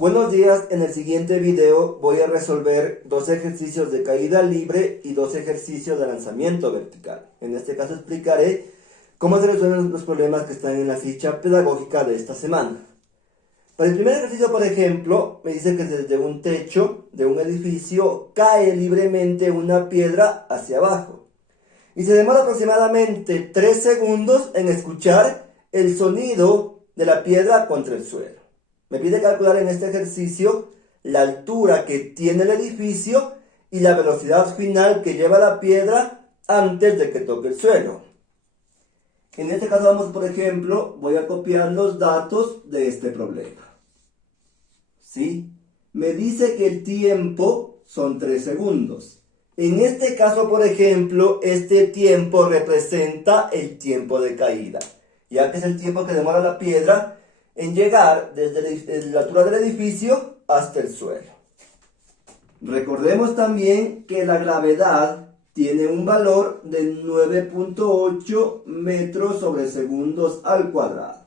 Buenos días, en el siguiente video voy a resolver dos ejercicios de caída libre y dos ejercicios de lanzamiento vertical. En este caso explicaré cómo se resuelven los problemas que están en la ficha pedagógica de esta semana. Para el primer ejercicio, por ejemplo, me dice que desde un techo de un edificio cae libremente una piedra hacia abajo y se demora aproximadamente 3 segundos en escuchar el sonido de la piedra contra el suelo. Me pide calcular en este ejercicio la altura que tiene el edificio y la velocidad final que lleva la piedra antes de que toque el suelo. En este caso vamos, por ejemplo, voy a copiar los datos de este problema. ¿Sí? Me dice que el tiempo son 3 segundos. En este caso, por ejemplo, este tiempo representa el tiempo de caída, ya que es el tiempo que demora la piedra en llegar desde la altura del edificio hasta el suelo. Recordemos también que la gravedad tiene un valor de 9.8 metros sobre segundos al cuadrado.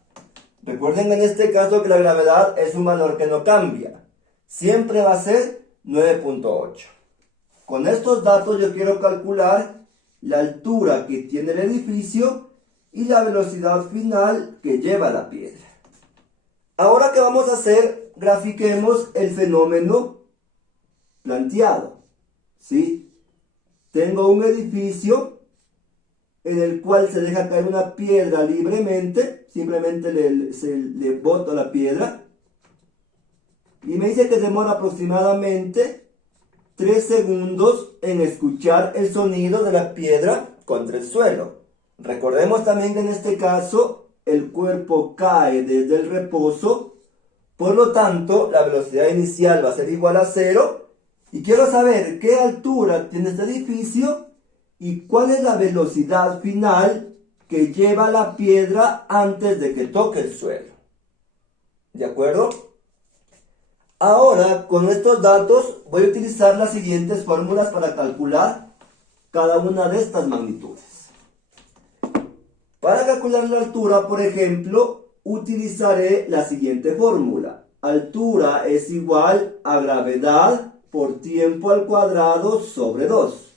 Recuerden en este caso que la gravedad es un valor que no cambia. Siempre va a ser 9.8. Con estos datos yo quiero calcular la altura que tiene el edificio y la velocidad final que lleva la piedra. Ahora, ¿qué vamos a hacer? Grafiquemos el fenómeno planteado. ¿Sí? Tengo un edificio en el cual se deja caer una piedra libremente. Simplemente se le boto la piedra. Y me dice que demora aproximadamente 3 segundos en escuchar el sonido de la piedra contra el suelo. Recordemos también que en este caso el cuerpo cae desde el reposo, por lo tanto la velocidad inicial va a ser igual a 0 y quiero saber qué altura tiene este edificio y cuál es la velocidad final que lleva la piedra antes de que toque el suelo. ¿De acuerdo? Ahora, con estos datos voy a utilizar las siguientes fórmulas para calcular cada una de estas magnitudes. Para calcular la altura, por ejemplo, utilizaré la siguiente fórmula. Altura es igual a gravedad por tiempo al cuadrado sobre 2.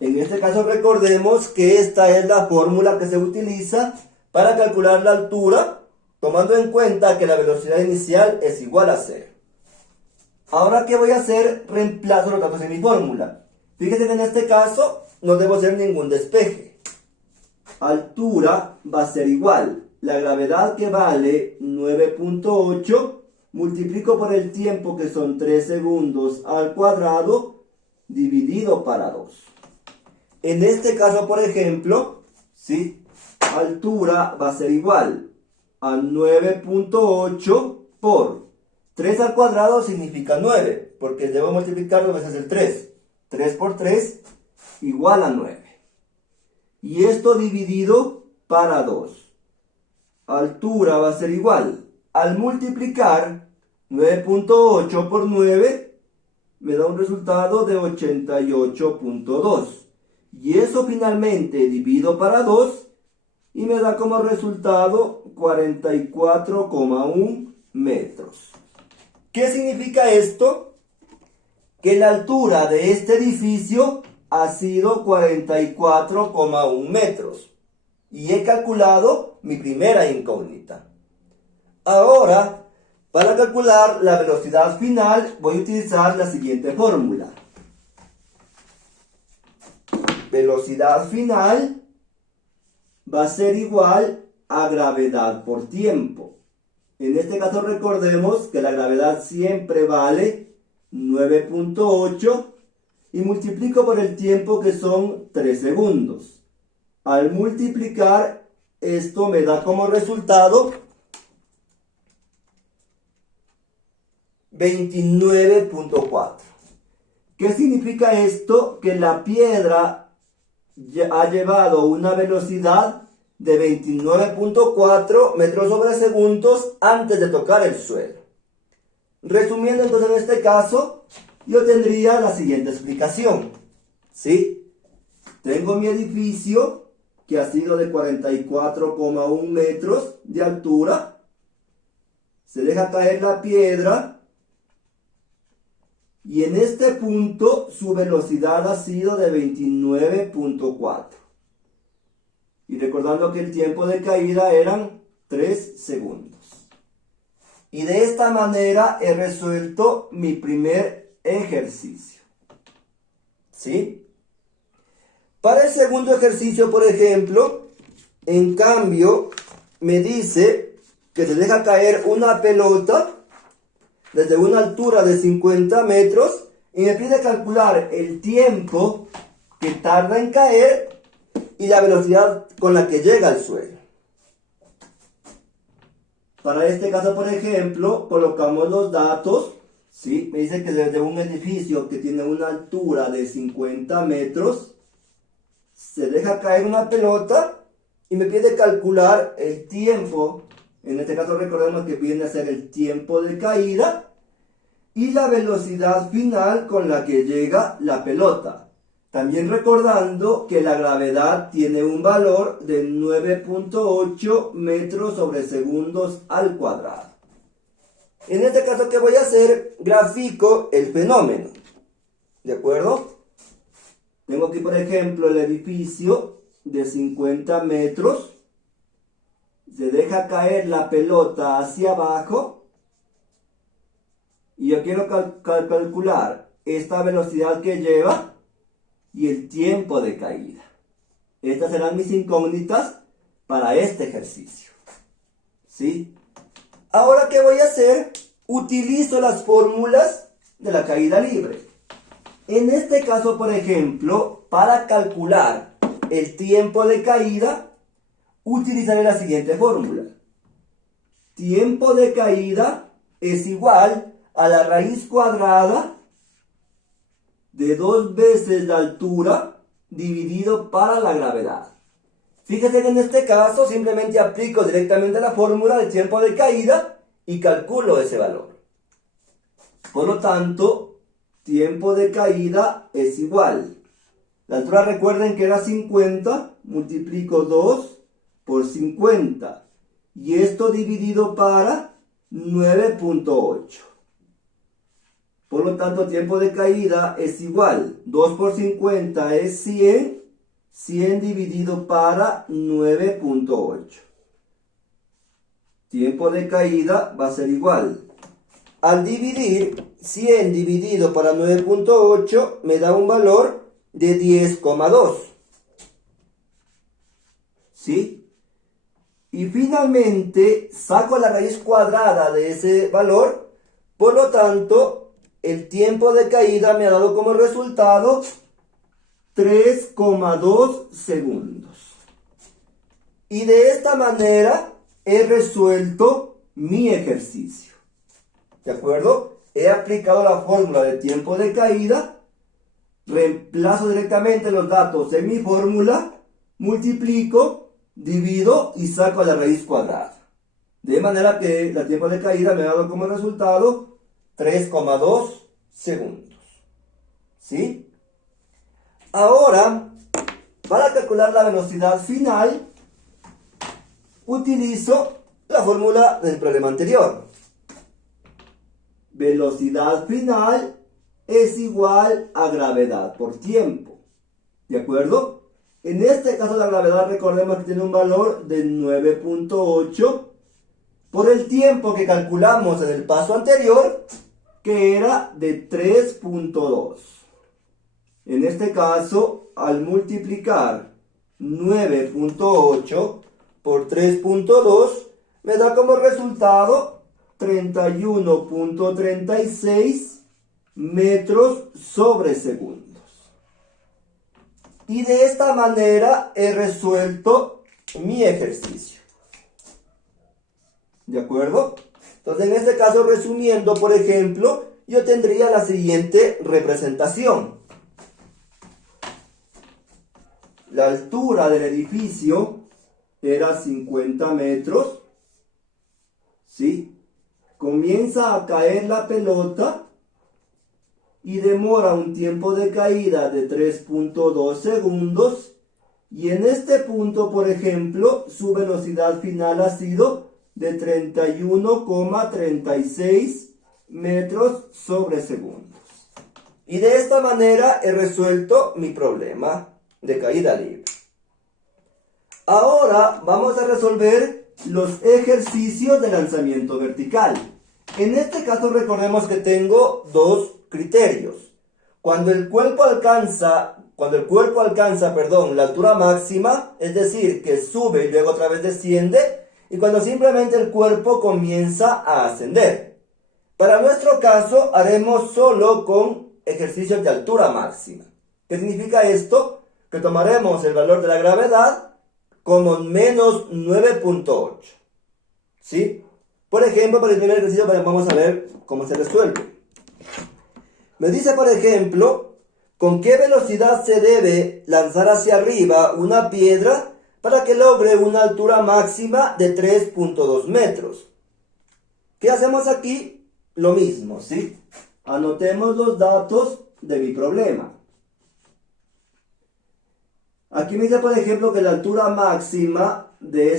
En este caso recordemos que esta es la fórmula que se utiliza para calcular la altura, tomando en cuenta que la velocidad inicial es igual a 0. Ahora, ¿qué voy a hacer? Reemplazo los datos en mi fórmula. Fíjense que en este caso no debo hacer ningún despeje. Altura va a ser igual. La gravedad, que vale 9.8, multiplico por el tiempo, que son 3 segundos al cuadrado, dividido para 2. En este caso, por ejemplo, ¿sí? Altura va a ser igual a 9.8 por 3 al cuadrado significa 9, porque debo multiplicar 2 veces el 3. 3 por 3 igual a 9. Y esto dividido para 2. Altura va a ser igual. Al multiplicar 9.8 por 9, me da un resultado de 88.2. Y eso finalmente divido para 2 y me da como resultado 44,1 metros. ¿Qué significa esto? Que la altura de este edificio ha sido 44,1 metros. Y he calculado mi primera incógnita. Ahora, para calcular la velocidad final, voy a utilizar la siguiente fórmula. Velocidad final va a ser igual a gravedad por tiempo. En este caso recordemos que la gravedad siempre vale 9.8 y multiplico por el tiempo, que son 3 segundos. Al multiplicar esto me da como resultado 29.4. ¿Qué significa esto? Que la piedra ha llevado una velocidad de 29.4 metros sobre segundos antes de tocar el suelo. Resumiendo entonces, en este caso yo tendría la siguiente explicación. ¿Sí? Tengo mi edificio que ha sido de 44,1 metros de altura. Se deja caer la piedra Y en este punto su velocidad ha sido de 29.4. Y recordando que el tiempo de caída eran 3 segundos. Y de esta manera he resuelto mi primer ejercicio. ¿Sí? Para el segundo ejercicio, por ejemplo, en cambio, me dice que se deja caer una pelota desde una altura de 50 metros y me pide calcular el tiempo que tarda en caer y la velocidad con la que llega al suelo. Para este caso, por ejemplo, colocamos los datos, ¿sí? Me dice que desde un edificio que tiene una altura de 50 metros, se deja caer una pelota y me pide calcular el tiempo. En este caso recordemos que viene a ser el tiempo de caída y la velocidad final con la que llega la pelota. También recordando que la gravedad tiene un valor de 9.8 metros sobre segundos al cuadrado. En este caso, ¿qué voy a hacer? Grafico el fenómeno. ¿De acuerdo? Tengo aquí, por ejemplo, el edificio de 50 metros. Se deja caer la pelota hacia abajo. Y yo quiero calcular esta velocidad que lleva y el tiempo de caída. Estas serán mis incógnitas para este ejercicio. ¿Sí? Ahora, ¿qué voy a hacer? Utilizo las fórmulas de la caída libre. En este caso, por ejemplo, para calcular el tiempo de caída, utilizaré la siguiente fórmula. Tiempo de caída es igual a la raíz cuadrada de 2 veces la altura dividido para la gravedad. Fíjense que en este caso simplemente aplico directamente la fórmula de tiempo de caída y calculo ese valor. Por lo tanto, tiempo de caída es igual. La altura, recuerden que era 50, multiplico 2 por 50. Y esto dividido para 9.8. Por lo tanto, tiempo de caída es igual. 2 por 50 es 100. 100 dividido para 9.8. Tiempo de caída va a ser igual. Al dividir 100 dividido para 9.8 me da un valor de 10,2. ¿Sí? Y finalmente saco la raíz cuadrada de ese valor. Por lo tanto, el tiempo de caída me ha dado como resultado 3,2 segundos. Y de esta manera he resuelto mi ejercicio. ¿De acuerdo? He aplicado la fórmula de tiempo de caída, reemplazo directamente los datos en mi fórmula, multiplico, divido y saco la raíz cuadrada. De manera que el tiempo de caída me ha dado como resultado 3,2 segundos. ¿Sí? Ahora, para calcular la velocidad final, utilizo la fórmula del problema anterior. Velocidad final es igual a gravedad por tiempo. ¿De acuerdo? En este caso la gravedad, recordemos que tiene un valor de 9.8 por el tiempo que calculamos en el paso anterior, que era de 3.2. En este caso, al multiplicar 9.8 por 3.2, me da como resultado 31.36 metros sobre segundos. Y de esta manera he resuelto mi ejercicio. ¿De acuerdo? Entonces, en este caso, resumiendo, por ejemplo, yo tendría la siguiente representación. La altura del edificio era 50 metros. ¿Sí? Comienza a caer la pelota y demora un tiempo de caída de 3.2 segundos. Y en este punto, por ejemplo, su velocidad final ha sido de 31,36 metros sobre segundos. Y de esta manera he resuelto mi problema de caída libre. Ahora vamos a resolver los ejercicios de lanzamiento vertical. En este caso recordemos que tengo dos criterios. Cuando el cuerpo alcanza, la altura máxima, es decir, que sube y luego otra vez desciende, y cuando simplemente el cuerpo comienza a ascender. Para nuestro caso haremos solo con ejercicios de altura máxima. ¿Qué significa esto? Que tomaremos el valor de la gravedad como menos 9.8. ¿Sí? Por ejemplo, para el primer ejercicio vamos a ver cómo se resuelve. Me dice, por ejemplo, ¿con qué velocidad se debe lanzar hacia arriba una piedra para que logre una altura máxima de 3.2 metros? ¿Qué hacemos aquí? Lo mismo, ¿sí? Anotemos los datos de mi problema. Aquí me dice, por ejemplo, que la altura máxima de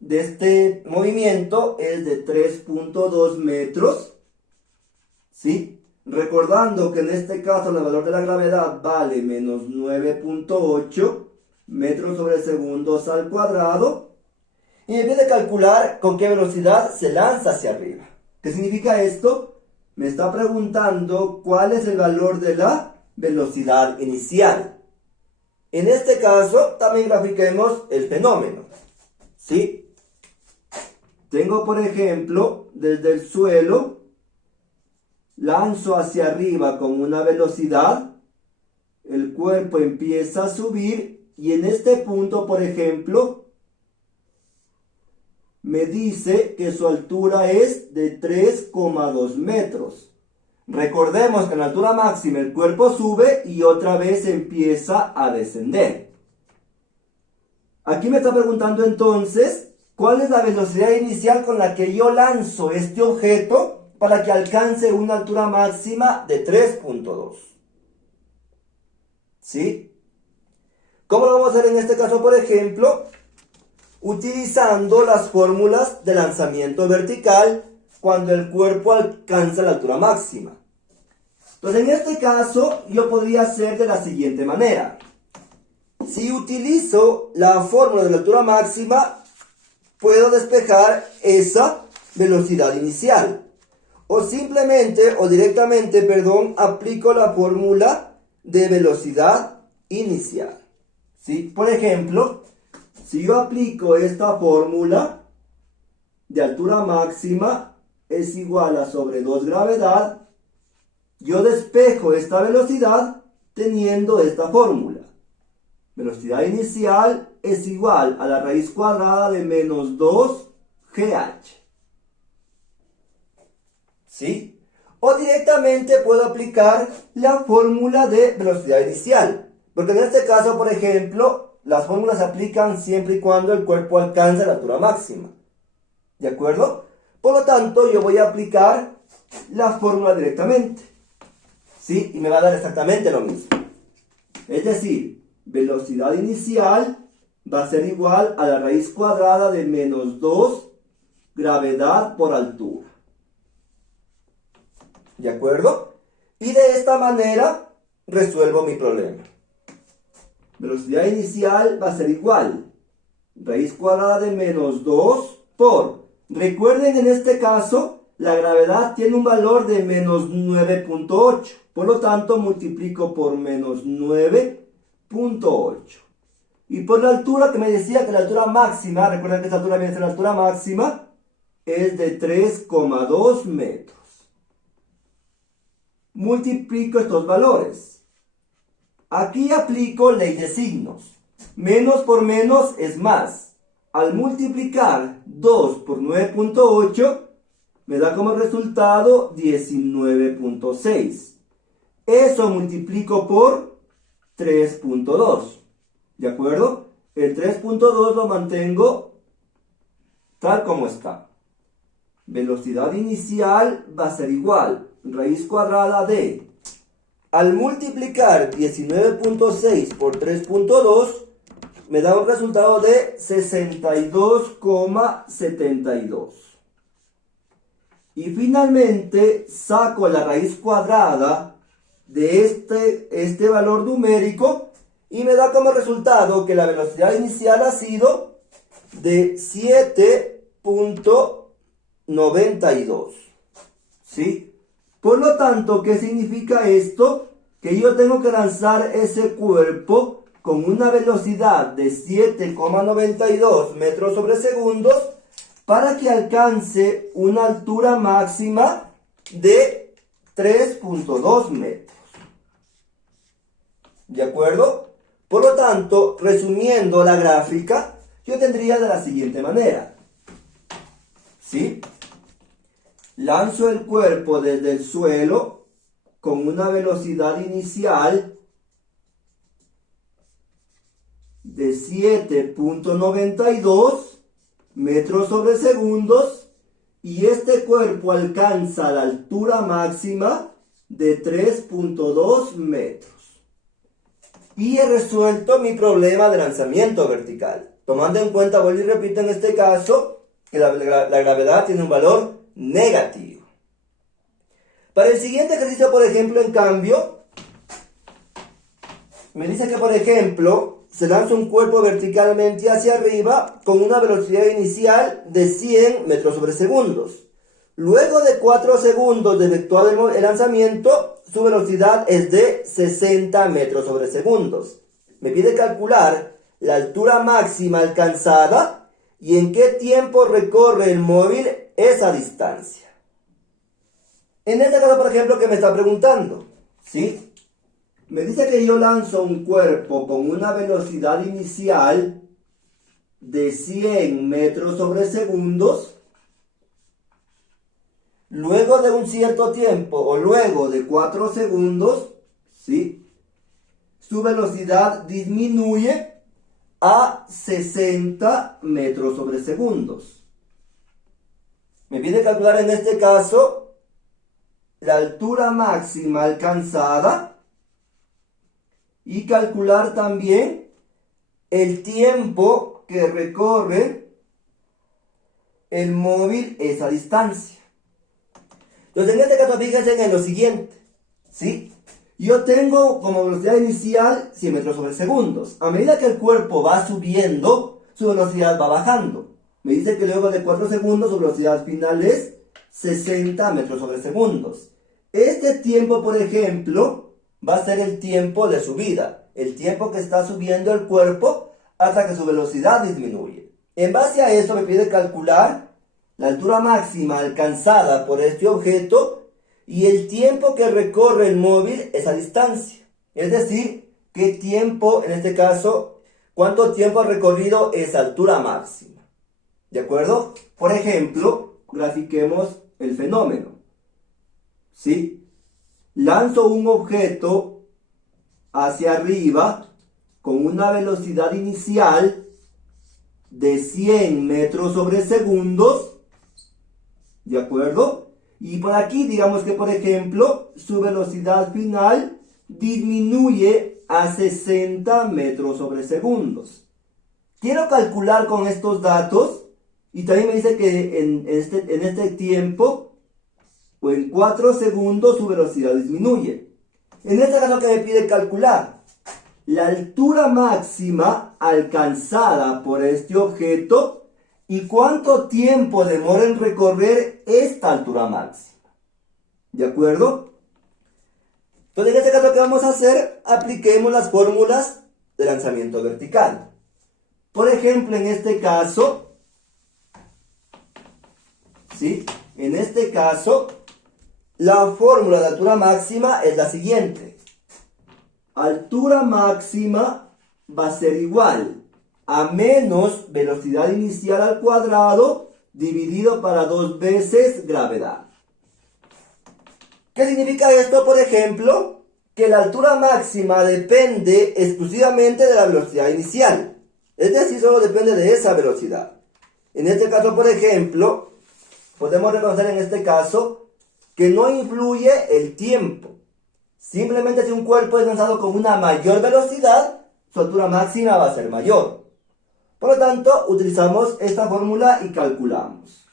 este movimiento es de 3.2 metros. ¿Sí? Recordando que en este caso el valor de la gravedad vale menos 9.8 metros sobre segundos al cuadrado. Y me pide calcular con qué velocidad se lanza hacia arriba. ¿Qué significa esto? Me está preguntando cuál es el valor de la velocidad inicial. En este caso, también grafiquemos el fenómeno. ¿Sí? Tengo, por ejemplo, desde el suelo, lanzo hacia arriba con una velocidad, el cuerpo empieza a subir y en este punto, por ejemplo, me dice que su altura es de 3,2 metros. Recordemos que en la altura máxima el cuerpo sube y otra vez empieza a descender. Aquí me está preguntando entonces, ¿cuál es la velocidad inicial con la que yo lanzo este objeto para que alcance una altura máxima de 3.2? ¿Sí? ¿Cómo lo vamos a hacer en este caso, por ejemplo? Utilizando las fórmulas de lanzamiento vertical cuando el cuerpo alcanza la altura máxima. Entonces, en este caso, yo podría hacer de la siguiente manera. Si utilizo la fórmula de la altura máxima, puedo despejar esa velocidad inicial. O simplemente, o directamente, aplico la fórmula de velocidad inicial. ¿Sí? Por ejemplo, si yo aplico esta fórmula de altura máxima es igual a sobre 2 gravedad, yo despejo esta velocidad teniendo esta fórmula. Velocidad inicial es igual a la raíz cuadrada de menos 2 GH. ¿Sí? O directamente puedo aplicar la fórmula de velocidad inicial. Porque en este caso, por ejemplo, las fórmulas se aplican siempre y cuando el cuerpo alcance la altura máxima. ¿De acuerdo? Por lo tanto, yo voy a aplicar la fórmula directamente. ¿Sí? Y me va a dar exactamente lo mismo. Es decir, velocidad inicial va a ser igual a la raíz cuadrada de menos 2 gravedad por altura. ¿De acuerdo? Y de esta manera resuelvo mi problema. Velocidad inicial va a ser igual raíz cuadrada de menos 2 por... Recuerden, en este caso, la gravedad tiene un valor de menos 9.8. Por lo tanto, multiplico por menos 9.8. Y por la altura, que me decía que la altura máxima, recuerden que esta altura viene a ser la altura máxima, es de 3,2 metros. Multiplico estos valores. Aquí aplico ley de signos. Menos por menos es más. Al multiplicar 2 por 9.8, me da como resultado 19.6. Eso multiplico por 3.2. ¿De acuerdo? El 3.2 lo mantengo tal como está. Velocidad inicial va a ser igual raíz cuadrada de... Al multiplicar 19.6 por 3.2, me da un resultado de 62,72. Y finalmente saco la raíz cuadrada de este valor numérico y me da como resultado que la velocidad inicial ha sido de 7.92. ¿Sí? Por lo tanto, ¿qué significa esto? Que yo tengo que lanzar ese cuerpo con una velocidad de 7,92 metros sobre segundos para que alcance una altura máxima de 3.2 metros. ¿De acuerdo? Por lo tanto, resumiendo la gráfica, yo tendría de la siguiente manera. ¿Sí? Lanzo el cuerpo desde el suelo con una velocidad inicial de 7.92 metros sobre segundos y este cuerpo alcanza la altura máxima de 3.2 metros. Y he resuelto mi problema de lanzamiento vertical, tomando en cuenta, vuelvo y repito en este caso, que la gravedad tiene un valor negativo. Para el siguiente ejercicio, por ejemplo, en cambio, me dice que, por ejemplo, se lanza un cuerpo verticalmente hacia arriba con una velocidad inicial de 100 metros sobre segundos. Luego de 4 segundos de efectuar el lanzamiento, su velocidad es de 60 metros sobre segundos. Me pide calcular la altura máxima alcanzada y en qué tiempo recorre el móvil esa distancia. En este caso, por ejemplo, que me está preguntando, ¿sí? Me dice que yo lanzo un cuerpo con una velocidad inicial de 100 metros sobre segundos. Luego de un cierto tiempo o luego de 4 segundos, ¿sí? Su velocidad disminuye a 60 metros sobre segundos. Me pide calcular en este caso la altura máxima alcanzada y calcular también el tiempo que recorre el móvil esa distancia. Entonces, en este caso, fíjense en lo siguiente, ¿sí? Yo tengo como velocidad inicial 100 metros sobre segundos. A medida que el cuerpo va subiendo, su velocidad va bajando. Me dice que luego de 4 segundos su velocidad final es 60 metros sobre segundos. Este tiempo, por ejemplo, va a ser el tiempo de subida, el tiempo que está subiendo el cuerpo hasta que su velocidad disminuye. En base a eso me pide calcular la altura máxima alcanzada por este objeto y el tiempo que recorre el móvil esa distancia. Es decir, qué tiempo, en este caso, cuánto tiempo ha recorrido esa altura máxima. ¿De acuerdo? Por ejemplo, grafiquemos el fenómeno. ¿Sí? Lanzo un objeto hacia arriba con una velocidad inicial de 100 metros sobre segundos, ¿de acuerdo? Y por aquí digamos que, por ejemplo, su velocidad final disminuye a 60 metros sobre segundos. Quiero calcular con estos datos y también me dice que en este tiempo o en 4 segundos su velocidad disminuye. En este caso que me pide calcular la altura máxima alcanzada por este objeto y cuánto tiempo demora en recorrer esta altura máxima. ¿De acuerdo? Entonces, en este caso, ¿qué vamos a hacer? Apliquemos las fórmulas de lanzamiento vertical. Por ejemplo, en este caso, ¿sí? En este caso, la fórmula de altura máxima es la siguiente. Altura máxima va a ser igual a menos velocidad inicial al cuadrado dividido para 2 veces gravedad. ¿Qué significa esto? Por ejemplo, que la altura máxima depende exclusivamente de la velocidad inicial. Es decir, solo depende de esa velocidad. En este caso, por ejemplo, podemos reconocer en este caso que no influye el tiempo. Simplemente si un cuerpo es lanzado con una mayor velocidad, su altura máxima va a ser mayor. Por lo tanto, utilizamos esta fórmula y calculamos.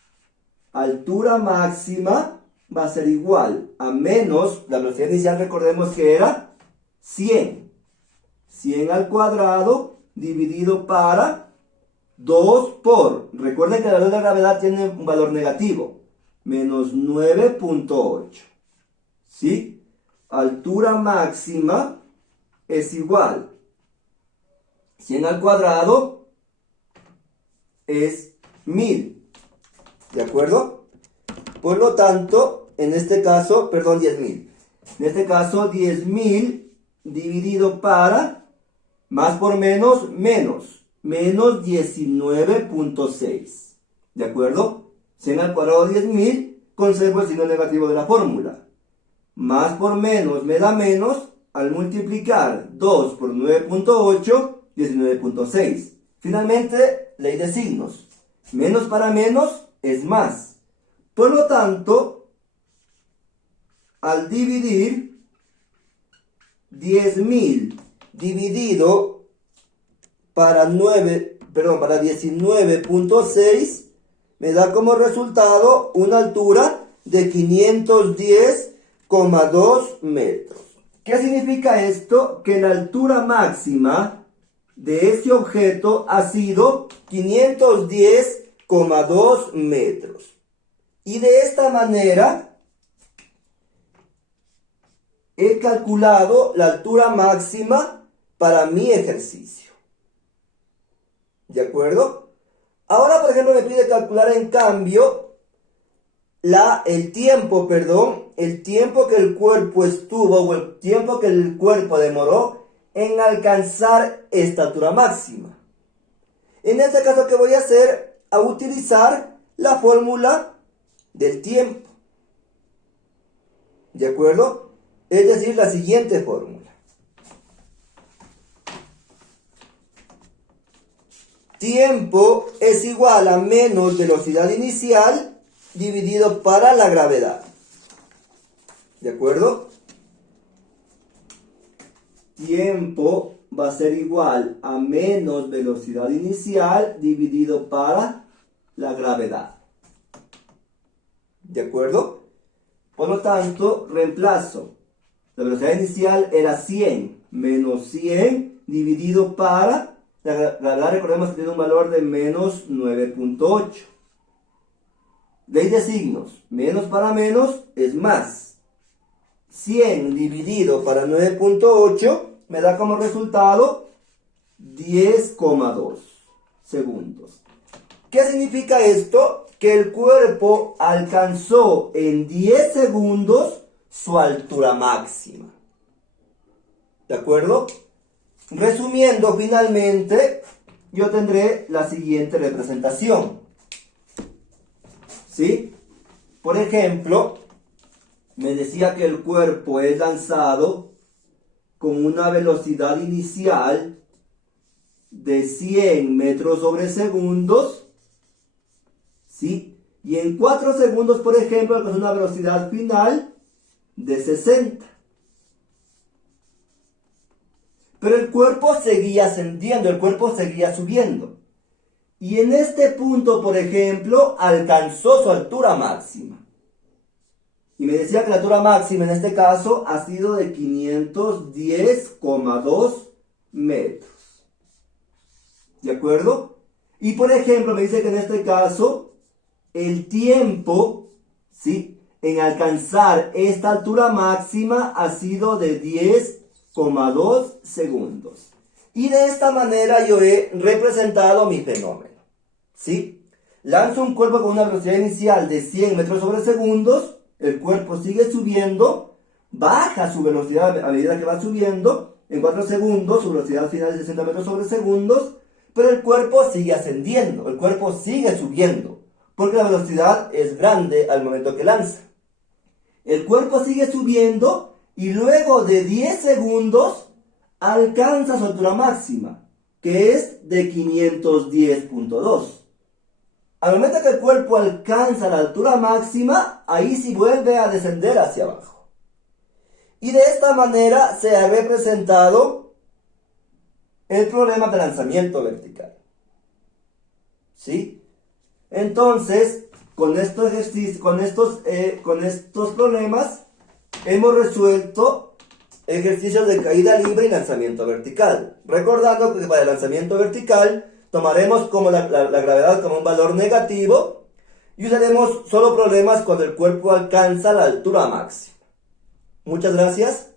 altura máxima va a ser igual a menos, la velocidad inicial recordemos que era 100. 100 al cuadrado dividido para 2 por, recuerden que el valor de la gravedad tiene un valor negativo, menos 9.8. ¿Sí? Altura máxima es igual 100 al cuadrado es 1000. ¿De acuerdo? Por lo tanto, en este caso, perdón, 10.000. En este caso, 10.000 dividido para, más por menos, menos 19.6. ¿De acuerdo? 100 al cuadrado de 10.000, conservo el signo negativo de la fórmula. Más por menos me da menos, al multiplicar 2 por 9.8, 19.6. Finalmente, ley de signos. Menos para menos es más. Por lo tanto, al dividir 10.000 dividido para 19.6, me da como resultado una altura de 510,2 metros. ¿Qué significa esto? Que la altura máxima de ese objeto ha sido 510,2 metros. Y de esta manera he calculado la altura máxima para mi ejercicio. ¿De acuerdo? Ahora, por ejemplo, me pide calcular en cambio el tiempo que el cuerpo estuvo, o el tiempo que el cuerpo demoró en alcanzar esta altura máxima. En este caso, ¿qué voy a hacer? A utilizar la fórmula del tiempo. ¿De acuerdo? Es decir, la siguiente fórmula. Tiempo es igual a menos velocidad inicial dividido para la gravedad. ¿De acuerdo? Tiempo va a ser igual a menos velocidad inicial dividido para la gravedad. ¿De acuerdo? Por lo tanto, reemplazo. La velocidad inicial era 100 menos 100 dividido para la gravedad, recordemos que tiene un valor de menos 9.8. Ley de signos. Menos para menos es más. 100 dividido para 9.8 me da como resultado 10,2 segundos. ¿Qué significa esto? Que el cuerpo alcanzó en 10 segundos su altura máxima. ¿De acuerdo? Resumiendo, finalmente, yo tendré la siguiente representación. ¿Sí? Por ejemplo, me decía que el cuerpo es lanzado con una velocidad inicial de 100 metros sobre segundos, ¿sí? Y en 4 segundos, por ejemplo, alcanzó una velocidad final de 60. Pero el cuerpo seguía ascendiendo, el cuerpo seguía subiendo. Y en este punto, por ejemplo, alcanzó su altura máxima. Y me decía que la altura máxima en este caso ha sido de 510,2 metros. ¿De acuerdo? Y por ejemplo, me dice que en este caso, el tiempo, ¿sí?, en alcanzar esta altura máxima ha sido de 10,2 segundos. Y de esta manera yo he representado mi fenómeno. ¿Sí? Lanzo un cuerpo con una velocidad inicial de 100 metros sobre segundos. El cuerpo sigue subiendo, baja su velocidad a medida que va subiendo. En 4 segundos su velocidad final es 60 metros sobre segundos. Pero el cuerpo sigue ascendiendo, el cuerpo sigue subiendo. Porque la velocidad es grande al momento que lanza. El cuerpo sigue subiendo y luego de 10 segundos alcanza su altura máxima, que es de 510,2. Al momento que el cuerpo alcanza la altura máxima, ahí sí vuelve a descender hacia abajo. Y de esta manera se ha representado el problema de lanzamiento vertical. ¿Sí? Entonces, con estos problemas hemos resuelto ejercicios de caída libre y lanzamiento vertical. Recordando que para el lanzamiento vertical tomaremos como la gravedad como un valor negativo y usaremos solo problemas cuando el cuerpo alcanza la altura máxima. Muchas gracias.